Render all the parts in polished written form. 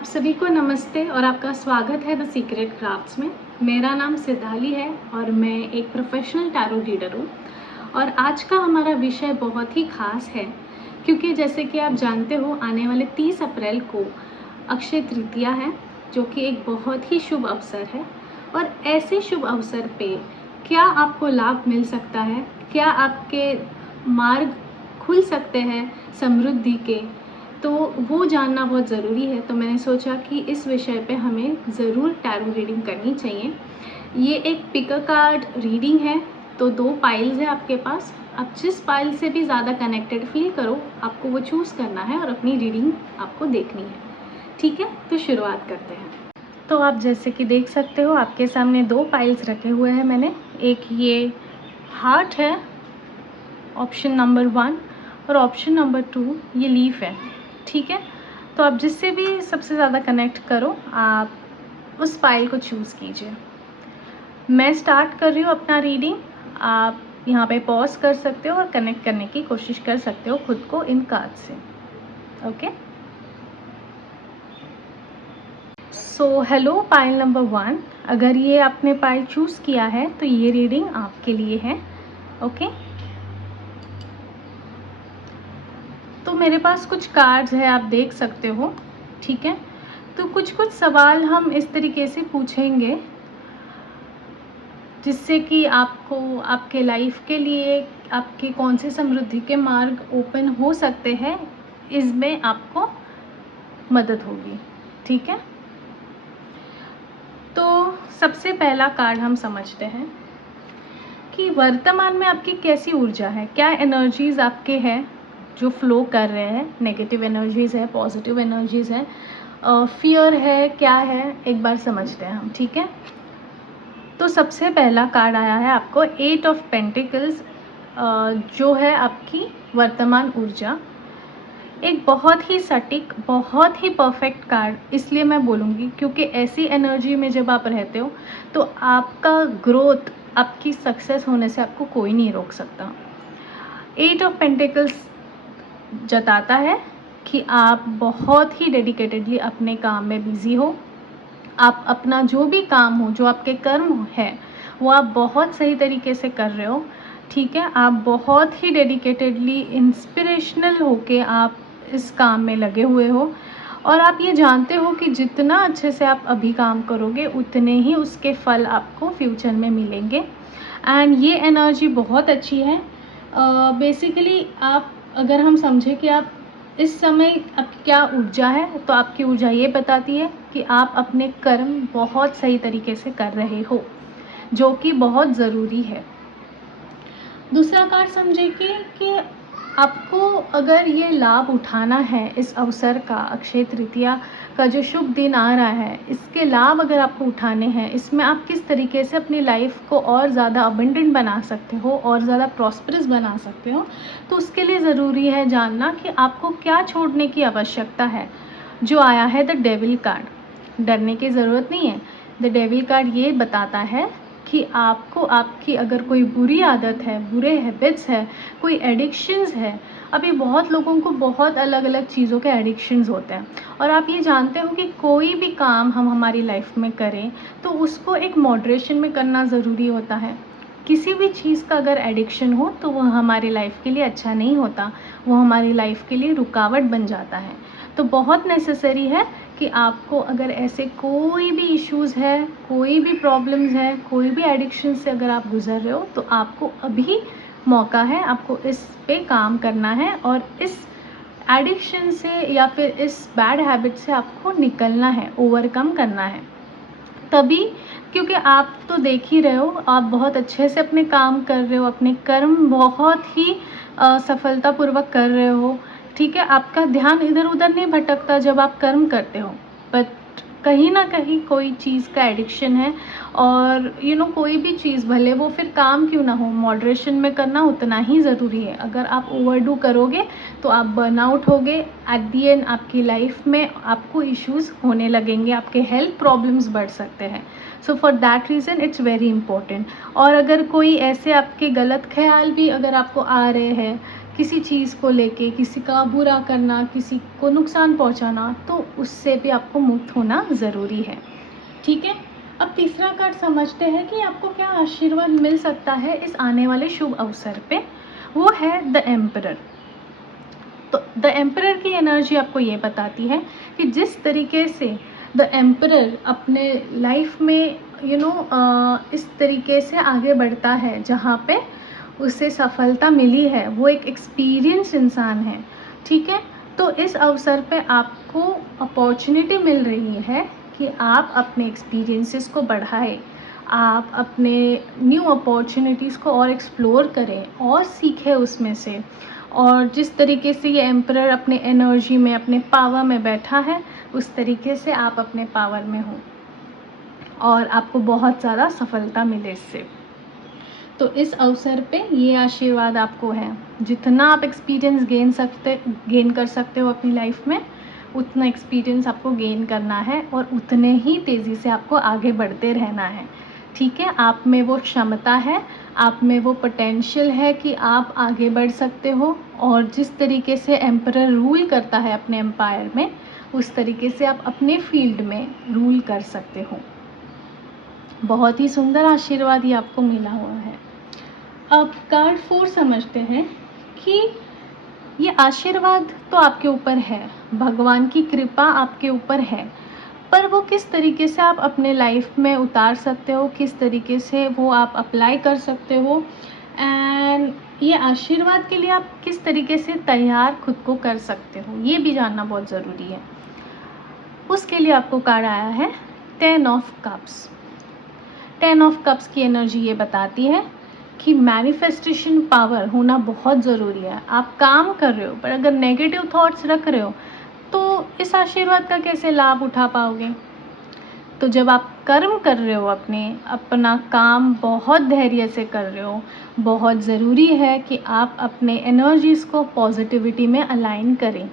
आप सभी को नमस्ते और आपका स्वागत है द सीक्रेट क्राफ्ट्स में। मेरा नाम सिद्धाली है और मैं एक प्रोफेशनल टैरो रीडर हूँ। और आज का हमारा विषय बहुत ही खास है क्योंकि जैसे कि आप जानते हो आने वाले 30 अप्रैल को अक्षय तृतीया है, जो कि एक बहुत ही शुभ अवसर है। और ऐसे शुभ अवसर पे क्या आपको लाभ मिल सकता है, क्या आपके मार्ग खुल सकते हैं समृद्धि के, तो वो जानना बहुत ज़रूरी है। तो मैंने सोचा कि इस विषय पे हमें ज़रूर टैरो रीडिंग करनी चाहिए। ये एक पिक अ कार्ड रीडिंग है, तो 2 पाइल्स है आपके पास। आप जिस पाइल से भी ज़्यादा कनेक्टेड फील करो, आपको वो चूज़ करना है और अपनी रीडिंग आपको देखनी है। ठीक है, तो शुरुआत करते हैं। तो आप जैसे कि देख सकते हो आपके सामने 2 पाइल्स रखे हुए हैं मैंने। एक ये हार्ट है, ऑप्शन नंबर 1, और ऑप्शन नंबर 2 ये लीफ है। ठीक है, तो आप जिससे भी सबसे ज़्यादा कनेक्ट करो आप उस फाइल को चूज़ कीजिए। मैं स्टार्ट कर रही हूँ अपना रीडिंग। आप यहाँ पे पॉज कर सकते हो और कनेक्ट करने की कोशिश कर सकते हो खुद को इन कार्ड से। Okay, so hello pile number 1, अगर ये आपने पाइल चूज़ किया है तो ये रीडिंग आपके लिए है। ओके, तो मेरे पास कुछ कार्ड्स है, आप देख सकते हो। ठीक है, तो कुछ सवाल हम इस तरीके से पूछेंगे जिससे कि आपको आपके लाइफ के लिए आपके कौन से समृद्धि के मार्ग ओपन हो सकते हैं, इसमें आपको मदद होगी। ठीक है, तो सबसे पहला कार्ड हम समझते हैं कि वर्तमान में आपकी कैसी ऊर्जा है, क्या एनर्जीज़ आपके हैं जो फ्लो कर रहे हैं। नेगेटिव एनर्जीज़ है, पॉजिटिव एनर्जीज़ है, फियर है, क्या है, एक बार समझते हैं हम। ठीक है, तो सबसे पहला कार्ड आया है आपको 8 ऑफ पेंटिकल्स, जो है आपकी वर्तमान ऊर्जा। एक बहुत ही सटीक, बहुत ही परफेक्ट कार्ड इसलिए मैं बोलूँगी क्योंकि ऐसी एनर्जी में जब आप रहते हो तो आपका ग्रोथ, आपकी सक्सेस होने से आपको कोई नहीं रोक सकता। 8 ऑफ पेंटिकल्स जताता है कि आप बहुत ही डेडिकेटेडली अपने काम में बिज़ी हो। आप अपना जो भी काम हो, जो आपके कर्म है, वो आप बहुत सही तरीके से कर रहे हो। ठीक है, आप बहुत ही डेडिकेटेडली इंस्पिरेशनल होके आप इस काम में लगे हुए हो और आप ये जानते हो कि जितना अच्छे से आप अभी काम करोगे उतने ही उसके फल आपको फ्यूचर में मिलेंगे। एंड ये एनर्जी बहुत अच्छी है। बेसिकली आप अगर हम समझें कि आप इस समय आपकी क्या ऊर्जा है, तो आपकी ऊर्जा ये बताती है कि आप अपने कर्म बहुत सही तरीके से कर रहे हो, जो कि बहुत ज़रूरी है। दूसरा कार्ड समझे कि आपको अगर ये लाभ उठाना है इस अवसर का, अक्षय तृतीया का जो शुभ दिन आ रहा है, इसके लाभ अगर आपको उठाने हैं, इसमें आप किस तरीके से अपनी लाइफ को और ज़्यादा अबंडेंट बना सकते हो और ज़्यादा प्रॉस्परस बना सकते हो, तो उसके लिए ज़रूरी है जानना कि आपको क्या छोड़ने की आवश्यकता है। जो आया है द डेविल कार्ड, डरने की ज़रूरत नहीं है। द डेविल कार्ड ये बताता है कि आपको आपकी अगर कोई बुरी आदत है, बुरे हैबिट्स है, कोई एडिक्शंस है। अभी बहुत लोगों को बहुत अलग अलग चीज़ों के एडिक्शंस होते हैं और आप ये जानते हो कि कोई भी काम हम हमारी लाइफ में करें तो उसको एक मॉडरेशन में करना ज़रूरी होता है। किसी भी चीज़ का अगर एडिक्शन हो तो वो हमारी लाइफ के लिए अच्छा नहीं होता, वो हमारी लाइफ के लिए रुकावट बन जाता है। तो बहुत नेसेसरी है कि आपको अगर ऐसे कोई भी इश्यूज़ है, कोई भी प्रॉब्लम्स है, कोई भी एडिक्शन से अगर आप गुज़र रहे हो तो आपको अभी मौका है, आपको इस पे काम करना है और इस एडिक्शन से या फिर इस बैड हैबिट से आपको निकलना है, ओवरकम करना है। तभी, क्योंकि आप तो देख ही रहे हो, आप बहुत अच्छे से अपने काम कर रहे हो, अपने कर्म बहुत ही सफलतापूर्वक कर रहे हो। ठीक है, आपका ध्यान इधर उधर नहीं भटकता जब आप कर्म करते हो, बट कहीं ना कहीं कोई चीज़ का एडिक्शन है। और कोई भी चीज़ भले वो फिर काम क्यों ना हो, मॉडरेशन में करना उतना ही ज़रूरी है। अगर आप ओवरडू करोगे तो आप बर्नआउट होगे, एट दी एंड आपकी लाइफ में आपको इश्यूज़ होने लगेंगे, आपके हेल्थ प्रॉब्लम्स बढ़ सकते हैं। So for that reason it's very important. और अगर कोई ऐसे आपके गलत ख्याल भी अगर आपको आ रहे हैं किसी चीज़ को लेके किसी का बुरा करना, किसी को नुकसान पहुंचाना, तो उससे भी आपको मुक्त होना ज़रूरी है। ठीक है, अब तीसरा कार्ड समझते हैं कि आपको क्या आशीर्वाद मिल सकता है इस आने वाले शुभ अवसर पे। वो है द एम्परर। तो द एम्परर की एनर्जी आपको ये बताती है कि जिस तरीके से द एम्परर अपने लाइफ में इस तरीके से आगे बढ़ता है जहाँ पे उसे सफलता मिली है, वो एक एक्सपीरियंस इंसान है। ठीक है, तो इस अवसर पे आपको अपॉर्चुनिटी मिल रही है कि आप अपने एक्सपीरियंसेस को बढ़ाएं, आप अपने न्यू अपॉर्चुनिटीज़ को और एक्सप्लोर करें और सीखें उसमें से। और जिस तरीके से ये एम्परर अपने एनर्जी में, अपने पावर में बैठा है, उस तरीके से आप अपने पावर में हो और आपको बहुत ज़्यादा सफलता मिले इससे। तो इस अवसर पे ये आशीर्वाद आपको है, जितना आप एक्सपीरियंस गेन कर सकते हो अपनी लाइफ में, उतना एक्सपीरियंस आपको गेन करना है और उतने ही तेज़ी से आपको आगे बढ़ते रहना है। ठीक है, आप में वो क्षमता है, आप में वो पोटेंशियल है कि आप आगे बढ़ सकते हो। और जिस तरीके से एम्परर रूल करता है अपने एम्पायर में, उस तरीके से आप अपने फील्ड में रूल कर सकते हो। बहुत ही सुंदर आशीर्वाद ये आपको मिला हुआ है। अब कार्ड 4 समझते हैं कि ये आशीर्वाद तो आपके ऊपर है, भगवान की कृपा आपके ऊपर है, पर वो किस तरीके से आप अपने लाइफ में उतार सकते हो, किस तरीके से वो आप अप्लाई कर सकते हो, एंड ये आशीर्वाद के लिए आप किस तरीके से तैयार खुद को कर सकते हो, ये भी जानना बहुत ज़रूरी है। उसके लिए आपको कार्ड आया है 10 ऑफ कप्स। 10 ऑफ कप्स की एनर्जी ये बताती है कि मैनिफेस्टेशन पावर होना बहुत ज़रूरी है। आप काम कर रहे हो, पर अगर नेगेटिव थॉट्स रख रहे हो तो इस आशीर्वाद का कैसे लाभ उठा पाओगे। तो जब आप कर्म कर रहे हो, अपना काम बहुत धैर्य से कर रहे हो, बहुत ज़रूरी है कि आप अपने एनर्जीज़ को पॉजिटिविटी में अलाइन करें।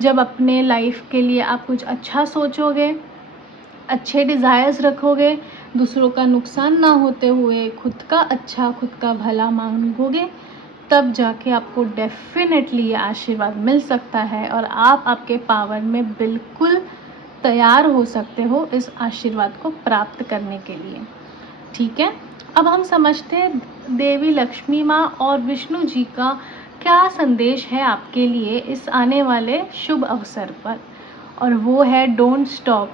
जब अपने लाइफ के लिए आप कुछ अच्छा सोचोगे, अच्छे डिज़ायर्स रखोगे, दूसरों का नुकसान ना होते हुए खुद का अच्छा, खुद का भला मांगोगे, तब जाके आपको डेफिनेटली ये आशीर्वाद मिल सकता है और आप आपके पावर में बिल्कुल तैयार हो सकते हो इस आशीर्वाद को प्राप्त करने के लिए। ठीक है, अब हम समझते हैं देवी लक्ष्मी माँ और विष्णु जी का क्या संदेश है आपके लिए इस आने वाले शुभ अवसर पर, और वो है डोंट स्टॉप।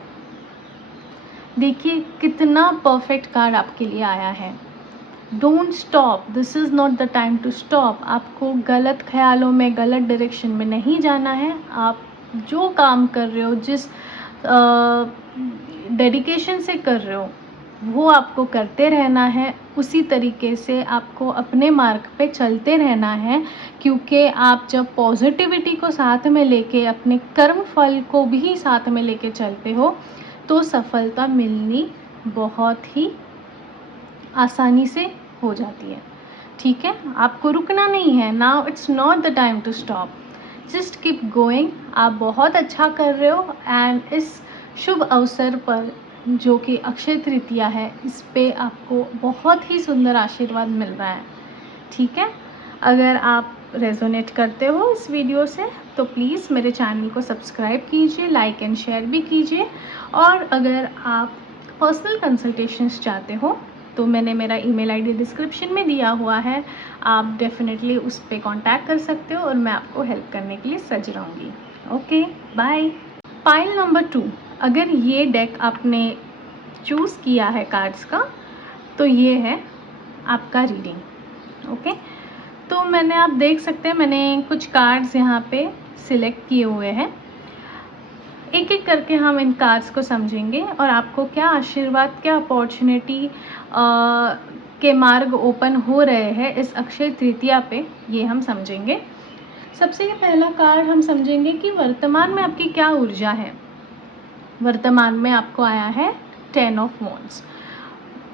देखिए कितना परफेक्ट कार्ड आपके लिए आया है। Don't stop, this is not the time to stop. आपको गलत ख्यालों में, गलत डायरेक्शन में नहीं जाना है। आप जो काम कर रहे हो, जिस डेडिकेशन से कर रहे हो, वो आपको करते रहना है। उसी तरीके से आपको अपने मार्ग पे चलते रहना है, क्योंकि आप जब पॉजिटिविटी को साथ में लेके, अपने कर्म फल को भी साथ में लेके चलते हो, तो सफलता मिलनी बहुत ही आसानी से हो जाती है। ठीक है, आपको रुकना नहीं है। Now it's not the time to stop, just keep going. आप बहुत अच्छा कर रहे हो एंड इस शुभ अवसर पर जो कि अक्षय तृतीया है, इस पे आपको बहुत ही सुंदर आशीर्वाद मिल रहा है। ठीक है, अगर आप रेजोनेट करते हो इस वीडियो से तो प्लीज़ मेरे चैनल को सब्सक्राइब कीजिए, लाइक एंड शेयर भी कीजिए। और अगर आप पर्सनल कंसल्टेशंस चाहते हो तो मैंने मेरा ईमेल आईडी डिस्क्रिप्शन में दिया हुआ है, आप डेफिनेटली उस पर कांटेक्ट कर सकते हो और मैं आपको हेल्प करने के लिए सज रहूँगी। Okay, bye. पाइल नंबर 2, अगर ये डेक आपने चूज़ किया है कार्ड्स का, तो ये है आपका रीडिंग। ओके, तो आप देख सकते हैं मैंने कुछ कार्ड्स यहाँ पे सिलेक्ट किए हुए हैं। एक एक करके हम इन कार्ड्स को समझेंगे और आपको क्या आशीर्वाद, क्या अपॉर्चुनिटी के मार्ग ओपन हो रहे हैं इस अक्षय तृतीया पे, ये हम समझेंगे। सबसे पहला कार्ड हम समझेंगे कि वर्तमान में आपकी क्या ऊर्जा है। वर्तमान में आपको आया है 10 ऑफ वॉन्ड्स।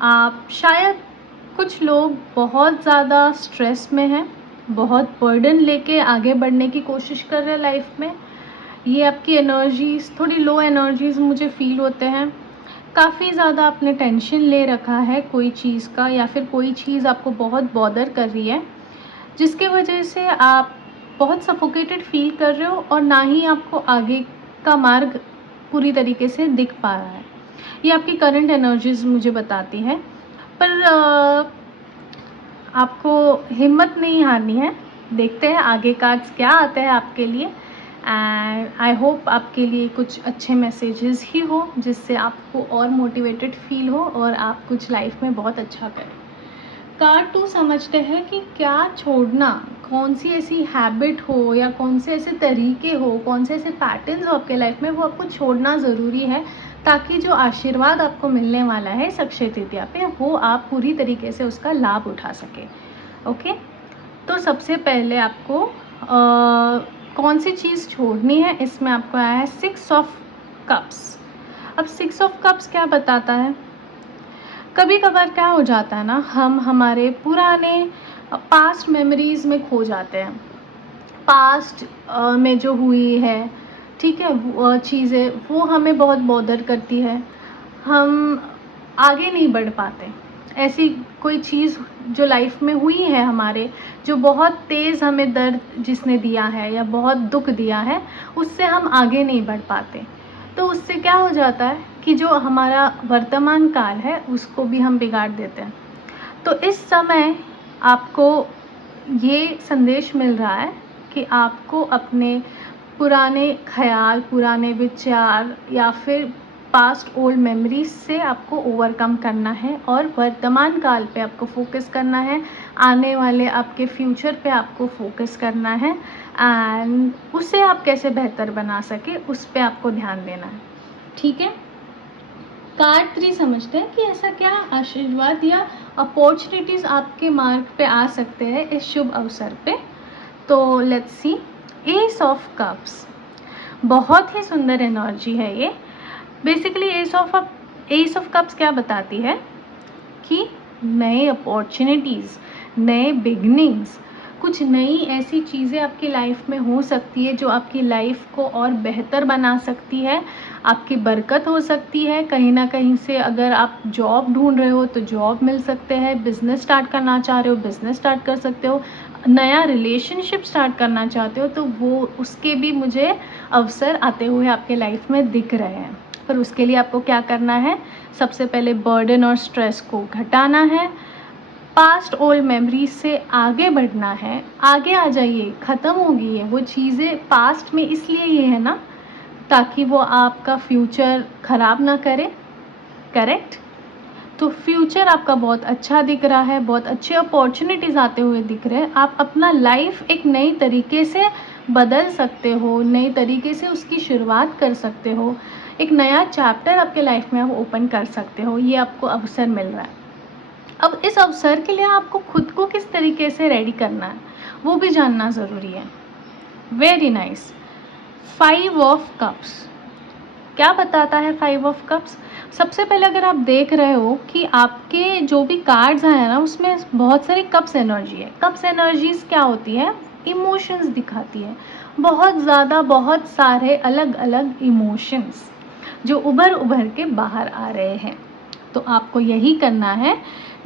आप शायद कुछ लोग बहुत ज़्यादा स्ट्रेस में हैं, बहुत बर्डन लेके आगे बढ़ने की कोशिश कर रहे हैं लाइफ में। ये आपकी एनर्जीज़ थोड़ी लो एनर्जीज़ मुझे फील होते हैं। काफ़ी ज़्यादा आपने टेंशन ले रखा है कोई चीज़ का, या फिर कोई चीज़ आपको बहुत बॉदर कर रही है, जिसके वजह से आप बहुत सफोकेटेड फील कर रहे हो और ना ही आपको आगे का मार्ग पूरी तरीके से दिख पा रहा है। ये आपकी करंट एनर्जीज मुझे बताती है। पर आपको हिम्मत नहीं हारनी है। देखते हैं आगे कार्ड्स क्या आते हैं आपके लिए, एंड आई होप आपके लिए कुछ अच्छे मैसेजेस ही हो जिससे आपको और मोटिवेटेड फील हो और आप कुछ लाइफ में बहुत अच्छा करें। कार्ड 2 समझते हैं कि क्या छोड़ना, कौन सी ऐसी हैबिट हो या कौन से ऐसे तरीके हो, कौन से ऐसे पैटर्न्स हो आपके लाइफ में, वो आपको छोड़ना ज़रूरी है ताकि जो आशीर्वाद आपको मिलने वाला है इस अक्षय तृतीया पे वो आप पूरी तरीके से उसका लाभ उठा सके। ओके, तो सबसे पहले आपको कौन सी चीज़ छोड़नी है, इसमें आपको आया है 6 ऑफ कप्स। अब 6 ऑफ कप्स क्या बताता है? कभी कभार क्या हो जाता है ना, हम हमारे पुराने पास्ट मेमोरीज़ में खो जाते हैं। पास्ट में जो हुई है, ठीक है, चीज़ें वो हमें बहुत बॉदर करती है, हम आगे नहीं बढ़ पाते। ऐसी कोई चीज़ जो लाइफ में हुई है हमारे, जो बहुत तेज़ हमें दर्द जिसने दिया है या बहुत दुख दिया है, उससे हम आगे नहीं बढ़ पाते। तो उससे क्या हो जाता है कि जो हमारा वर्तमान काल है उसको भी हम बिगाड़ देते हैं। तो इस समय आपको ये संदेश मिल रहा है कि आपको अपने पुराने ख्याल, पुराने विचार या फिर पास्ट ओल्ड मेमोरीज से आपको ओवरकम करना है और वर्तमान काल पे आपको फोकस करना है, आने वाले आपके फ्यूचर पे आपको फोकस करना है, एंड उसे आप कैसे बेहतर बना सके उस पे आपको ध्यान देना है। ठीक है, कार्ड 3 समझते हैं कि ऐसा क्या आशीर्वाद या अपॉर्चुनिटीज़ आपके मार्ग पे आ सकते हैं इस शुभ अवसर पे। तो let's see, S of cups, बहुत ही सुंदर एनर्जी है ये। बेसिकली एस ऑफ कप्स क्या बताती है कि नए अपॉर्चुनिटीज़, नए बिगनिंग्स, कुछ नई ऐसी चीज़ें आपकी लाइफ में हो सकती है जो आपकी लाइफ को और बेहतर बना सकती है, आपकी बरकत हो सकती है। कहीं ना कहीं से अगर आप जॉब ढूंढ रहे हो तो जॉब मिल सकते हैं, बिज़नेस स्टार्ट करना चाह रहे हो बिज़नेस स्टार्ट कर सकते हो, नया रिलेशनशिप स्टार्ट करना चाहते हो तो वो उसके भी मुझे अवसर आते हुए आपके लाइफ में दिख रहे हैं। पर उसके लिए आपको क्या करना है? सबसे पहले बर्डन और स्ट्रेस को घटाना है, पास्ट ओल्ड मेमोरीज से आगे बढ़ना है। आगे आ जाइए, ख़त्म हो गई है वो चीज़ें पास्ट में, इसलिए ये है ना ताकि वो आपका फ्यूचर ख़राब ना करे। करेक्ट? तो फ्यूचर आपका बहुत अच्छा दिख रहा है, बहुत अच्छे अपॉर्चुनिटीज़ आते हुए दिख रहे हैं। आप अपना लाइफ एक नई तरीके से बदल सकते हो, नई तरीके से उसकी शुरुआत कर सकते हो, एक नया चैप्टर आपके लाइफ में आप ओपन कर सकते हो। ये आपको अवसर मिल रहा है। अब इस अवसर के लिए आपको खुद को किस तरीके से रेडी करना है वो भी जानना ज़रूरी है। Very nice. 5 ऑफ कप्स क्या बताता है? 5 ऑफ कप्स, सबसे पहले अगर आप देख रहे हो कि आपके जो भी कार्ड्स हैं ना उसमें बहुत सारी कप्स एनर्जी है। कप्स एनर्जीज क्या होती है? इमोशंस दिखाती है, बहुत ज़्यादा, बहुत सारे अलग अलग इमोशंस जो उभर उभर के बाहर आ रहे हैं। तो आपको यही करना है,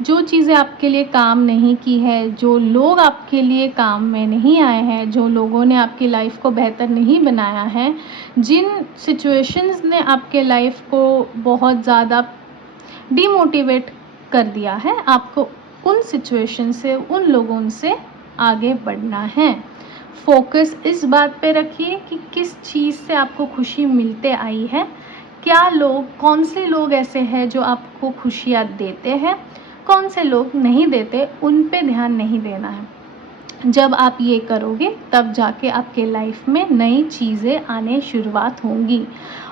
जो चीज़ें आपके लिए काम नहीं की है, जो लोग आपके लिए काम में नहीं आए हैं, जो लोगों ने आपकी लाइफ को बेहतर नहीं बनाया है, जिन सिचुएशंस ने आपके लाइफ को बहुत ज़्यादा डिमोटिवेट कर दिया है, आपको उन सिचुएशन से, उन लोगों से आगे बढ़ना है। फोकस इस बात पे रखिए कि किस चीज़ से आपको खुशी मिलते आई है, क्या लोग, कौन से लोग ऐसे हैं जो आपको खुशियाँ देते हैं, कौन से लोग नहीं देते, उन पे ध्यान नहीं देना है। जब आप ये करोगे तब जाके आपके लाइफ में नई चीज़ें आने शुरुआत होंगी।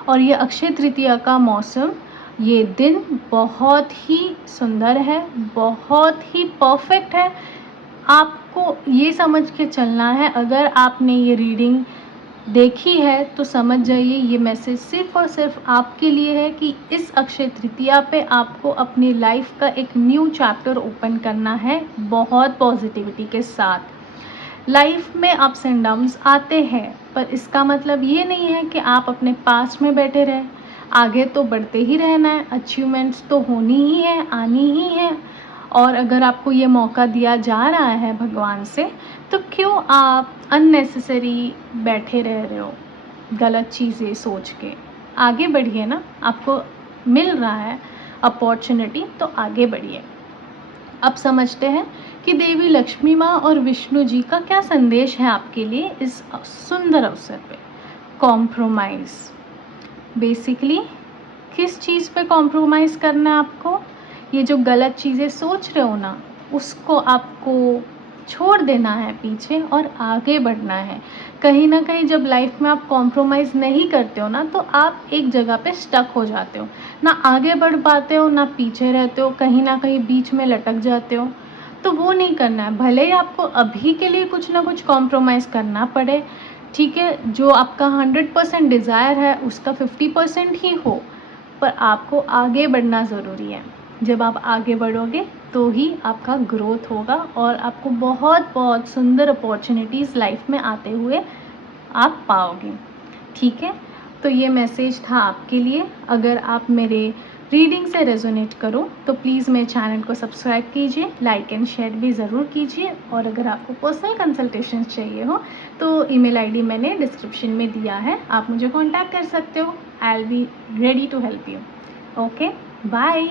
और ये अक्षय तृतीया का मौसम, ये दिन बहुत ही सुंदर है, बहुत ही परफेक्ट है। आपको ये समझ के चलना है, अगर आपने ये रीडिंग देखी है तो समझ जाइए ये मैसेज सिर्फ और सिर्फ आपके लिए है कि इस अक्षय तृतीया पे आपको अपनी लाइफ का एक न्यू चैप्टर ओपन करना है, बहुत पॉजिटिविटी के साथ। लाइफ में अप्स एंड डाउन्स आते हैं, पर इसका मतलब ये नहीं है कि आप अपने पास्ट में बैठे रहें। आगे तो बढ़ते ही रहना है, अचीवमेंट्स तो होनी ही है, आनी ही है, और अगर आपको ये मौका दिया जा रहा है भगवान से, तो क्यों आप अननेसेसरी बैठे रह रहे हो गलत चीज़ें सोच के? आगे बढ़िए ना, आपको मिल रहा है अपॉर्चुनिटी, तो आगे बढ़िए। अब समझते हैं कि देवी लक्ष्मी माँ और विष्णु जी का क्या संदेश है आपके लिए इस सुंदर अवसर पे। कॉम्प्रोमाइज़, बेसिकली किस चीज़ पे कॉम्प्रोमाइज़ करना है आपको? ये जो गलत चीज़ें सोच रहे हो ना, उसको आपको छोड़ देना है पीछे और आगे बढ़ना है। कहीं ना कहीं जब लाइफ में आप कॉम्प्रोमाइज़ नहीं करते हो ना, तो आप एक जगह पे स्टक हो जाते हो, ना आगे बढ़ पाते हो ना पीछे रहते हो, कहीं ना कहीं बीच में लटक जाते हो। तो वो नहीं करना है। भले ही आपको अभी के लिए कुछ ना कुछ कॉम्प्रोमाइज़ करना पड़े, ठीक है, जो आपका 100% डिज़ायर है उसका 50% ही हो, पर आपको आगे बढ़ना ज़रूरी है। जब आप आगे बढ़ोगे तो ही आपका ग्रोथ होगा और आपको बहुत बहुत सुंदर अपॉर्चुनिटीज़ लाइफ में आते हुए आप पाओगे। ठीक है, तो ये मैसेज था आपके लिए। अगर आप मेरे रीडिंग से रेजोनेट करो तो प्लीज़ मेरे चैनल को सब्सक्राइब कीजिए, लाइक एंड शेयर भी ज़रूर कीजिए। और अगर आपको पर्सनल कंसल्टेशन चाहिए हो तो ईमेल आईडी मैंने डिस्क्रिप्शन में दिया है, आप मुझे कांटेक्ट कर सकते हो। I will be ready to help you. Okay, bye.